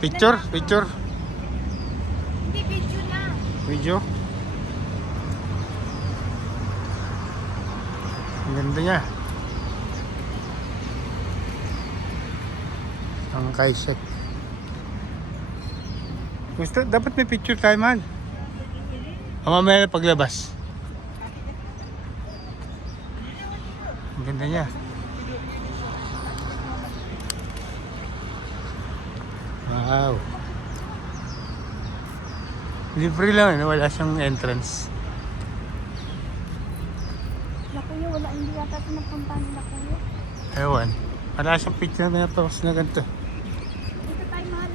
Picture? Picture? Hindi, video na. Video? Ang ganda niya. Ang Kaisek. Gusto, dapat may picture tayo man. Mamaya na paglabas. Ang ganda niya. Wow. Libre lang, wala siyang entrance. Nakuya, wala. Hindi yata ito napuntahan nila kuya. Ewan. Wala siyang picture na tapos na ganito. Dito tayo mahal.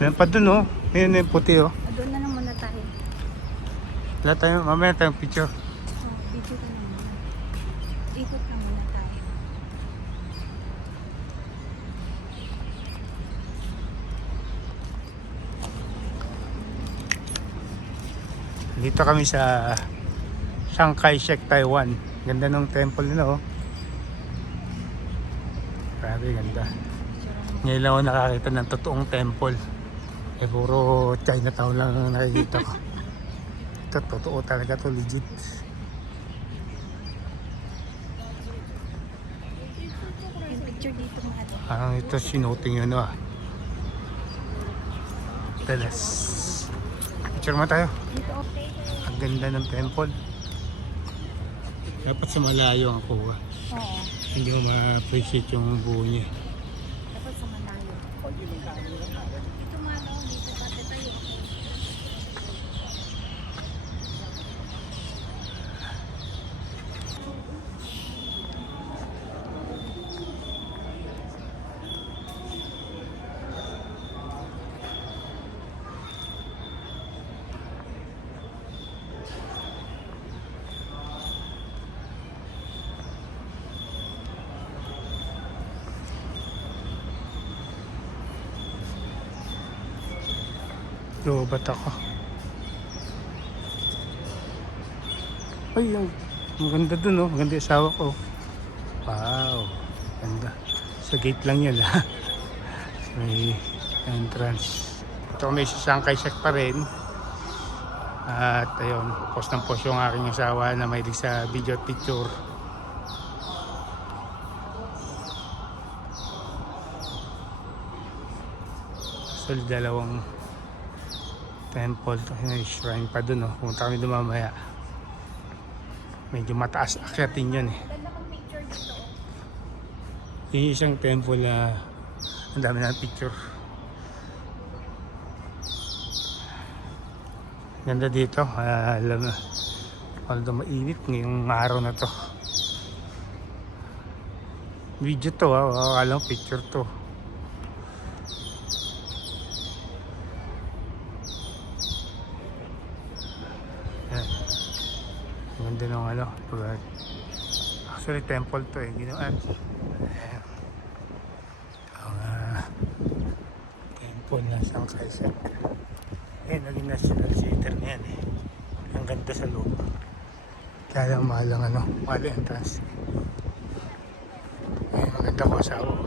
Meron pa dun, oh. Ayun yung puti, oh. Doon na lang muna tayo. Wala tayo, mamaya tayong picture. Video ka naman. Ikot na muna tayo. Dito kami sa Chiang Kai-shek, Taiwan. Ganda ng temple nila, oh. Grabe, ganda. Ngayon lang ako nakakita ng totoong temple. Eh, puro Chinatown lang ang nakikita ko. Ito, totoo talaga to, legit. Yung picture dito mahal. Parang ito sinuting yun, ah. Teles. Picture mo tayo. Dito okay. Ang ganda ng temple. Dapat sa malayo ang kuha. Oo. Hindi mo ma-appreciate yung buo niya. Dapat sa malayo. Dito mahal. Dito pati tayo. Lobat ako. Ay, ang ganda dun, oh. Ang ganda yung asawa ko. Wow. Ganda. Sa gate lang yun, ha. May entrance. Ito may Chiang Kai-shek pa rin. At ayun, post ng post yung aking asawa na mahilig sa video at picture. So, dalawang temple to, may shrine pa dun, oh. Pumunta kami dun mamaya. Medyo mataas akyatin yun, eh. Ganda kong picture dito. Yung isang temple na ang dami na picture. Ganda dito, alam na. Although mainit ngayong araw na to. Video to, alam picture to. Ganda ng ano, actually temple to, eh, ginoon. Ang temple na Chiang Kai-shek. Eh, naging national theater na yan, eh. Ang ganda sa loob. Kaya lang mahal ang ano, mahal ang entrance. Eh, maganda ko asawa ko.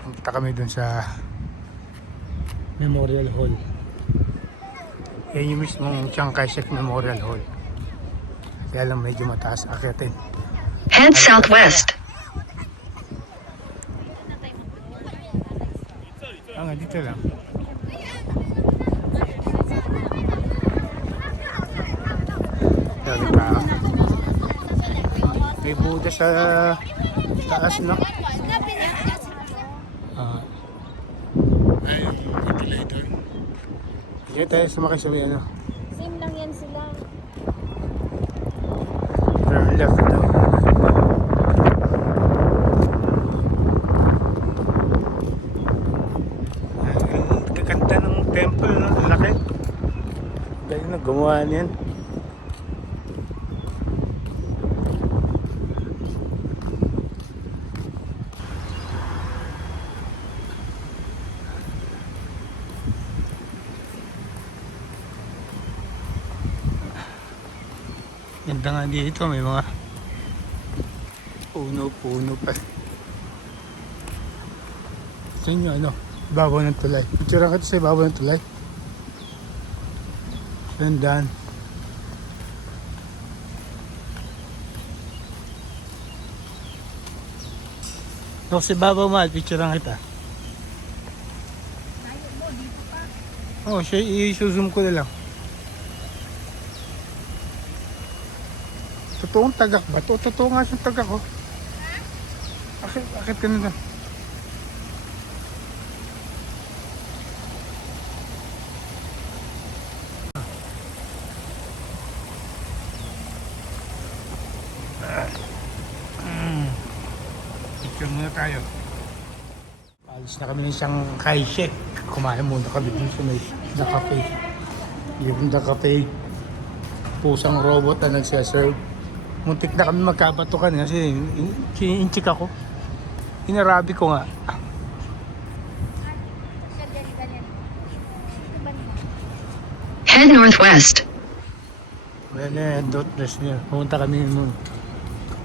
Pumunta kami dun sa Memorial Hall. Yan yung mismong Chiang Kai-shek Memorial Hall. Kaya lang medyo mataas akyatin. Head southwest. Nga, dito lang. Dami pa. May Buddha sa taas, no? Ay, pila ito. Sige tayo sumakay sa may ano. Same lang yan sila. Turn left daw. Ang gaganda ng temple, no? Ang laki. Dahil na gumawa niyan. Ganda nga dito, may mga puno-puno pa. Sa inyo, ano? Ibabaw ng tulay. Picture kita sa ibabaw ng tulay. Gandaan. Ako sa ibabaw, mahal. Picture kita. Layo mo, dito pa. Oo, siya i-zoom ko na lang. Totoong tagak ba? Totoo nga siyang tagak ko. Akit ka na lang. Picture muna tayo. Alis na kami ng isang Kaishek. Kumain muna kami dun sa may The Cafe. Yung The Cafe, pusang robot na nagsaserve. Muntik na kami magkabatukan kasi in-check ako. Inarabi ko nga. Ganyan. Ito ba niya? Head northwest. Ayan na yung dot dress niya. Pumunta kami nun.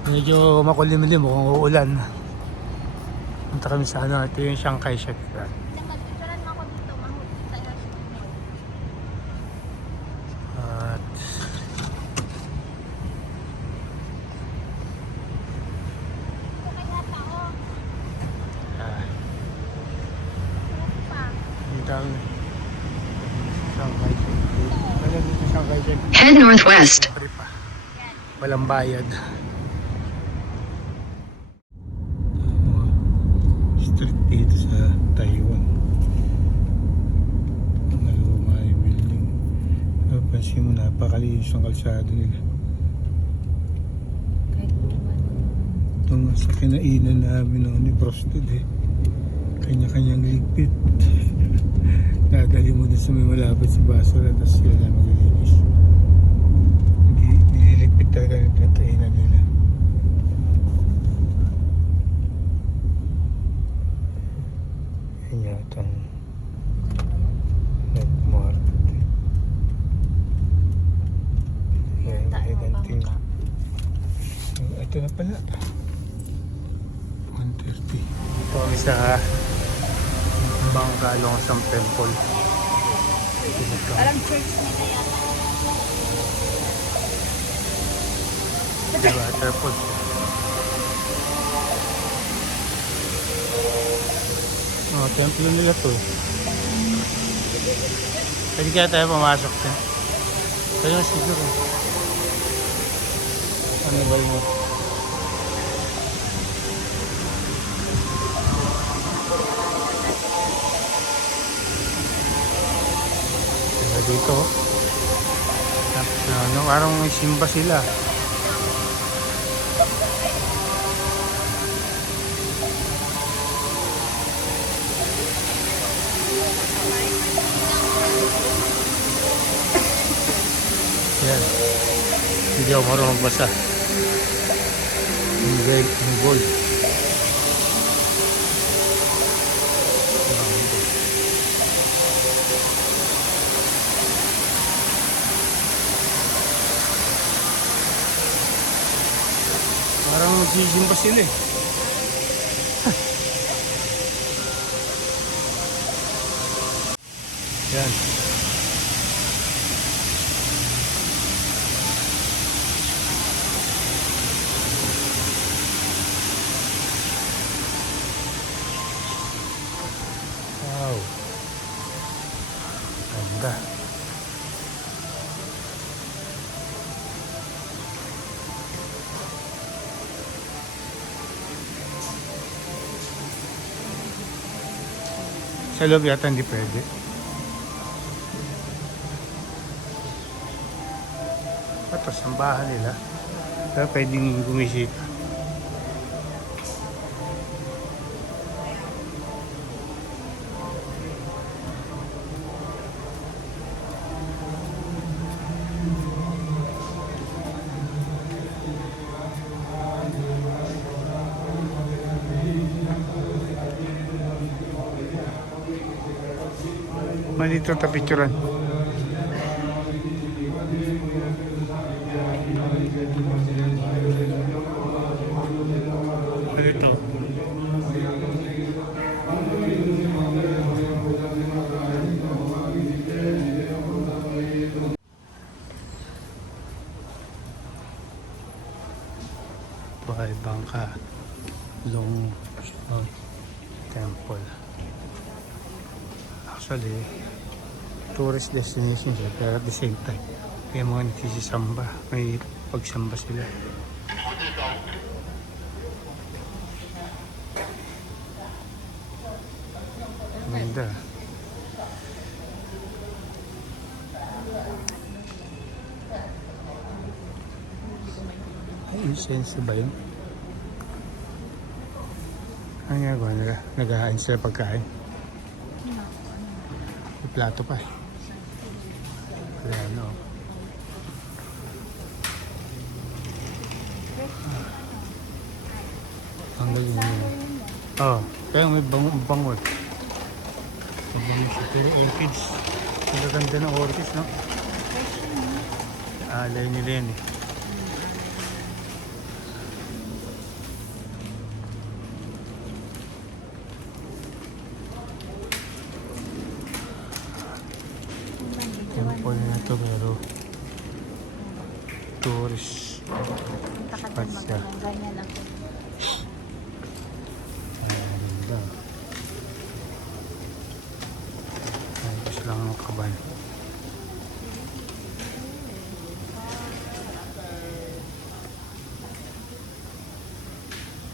Medyo makulimlim kung uulan. Pumunta kami sa ano. Ito yung Shanghai Shek. Magpicturean mo ako dito. Mahuli tayo. At Ito kaya tao. Sarap pa. dito ang Shanghai Shek. Ano dito Shanghai Shek? Head northwest. Free pa. Walang bayad. Street dito sa Taiwan. Maluma yung building. Pansin mo, napakalinis ang kalsado nila. Kahit buwan. Itong sa kinainan namin ng Frosted eh. Kanya-kanyang ligpit. Nadali mo dun sa may malapit sa basura, tapos sila na maglilinis. Nililigpit talaga ng kinainan nila. Yan yata ang night market. Ayan, may ganting. Ito na pala. 130. Dito kami sa Bangka Longsam Temple. Parang church nila yata. Diba? Temple. Oh, templo nila to. Pwede kaya tayo pumasok din. Kaya siguro. Ano ba yun? Dito ano, parang may simba sila. Yan, hindi ako marunong magbasa. Yung gold. Parang magsisimba sila eh. Yan. Wow. Ganda. Sa loob yata hindi pwede. Ito, sambahan nila. Pero pwedeng gumisita. Malito ta picturean. Malito. Bangka Long Temple. Actually, tourist destination siya, pero at the same time, may mga nagsisisamba. May pagsamba sila. Ganda. Ay, incense ba yun? Ano ginagawa nila? Nag-ahain sila pagkain. May plato pa eh. Kaya ano. Ang galing nila. Oo. Kaya may bango eh. Tignan siya. Pero orchids. Ang gaganda ng orchids, no? Alay nila yan eh. Temple na ito pero tourist Punta ka spot dun, siya. magandang ganyan ako. Ang ganda. Ayos lang ang kaban.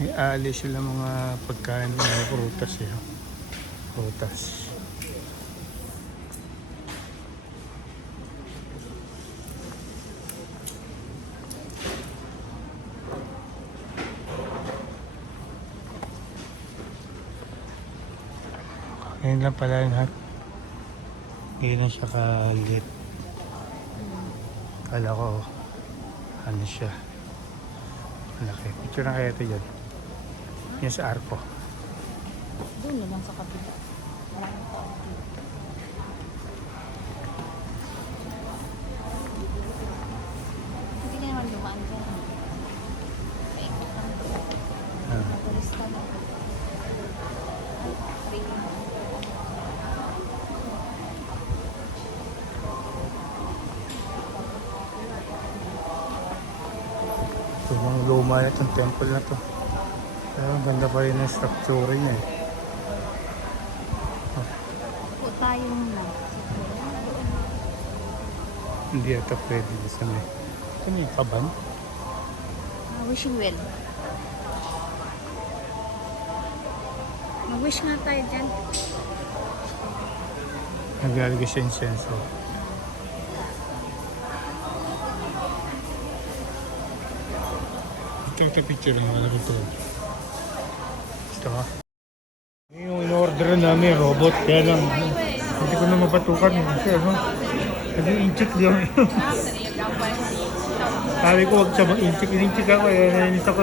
May ali sila mga pagkain ng prutas eh. Prutas. Ngayon lang pala yung hat. Ngayon lang siya kalit. Kala ko, ano siya. Malaki. Picture na kaya ito dyan. Yan sa arko. Doon naman sa kabila. Maraming kaunti. Hindi ka naman dumaan ka. Paikot lang. Ah. Turista na. Free. Ito mga luma na itong temple na to. Pero ang ganda pa rin ng structure niya eh. Po tayo muna. Hindi ata pwede sa may. Ito may kaban. Wishing well. Mag-wish nga tayo dyan. Naglalagay siya incense. Oh. Ito picture lang. Malaki ito. Ito ka. Yung in-order namin robot. Kaya lang hindi ko na mapatukan. Kasi ano. Nag-i-incheck diyan. Sabi ko huwag siya mag-incheck. In-incheck ako. Nainis ako.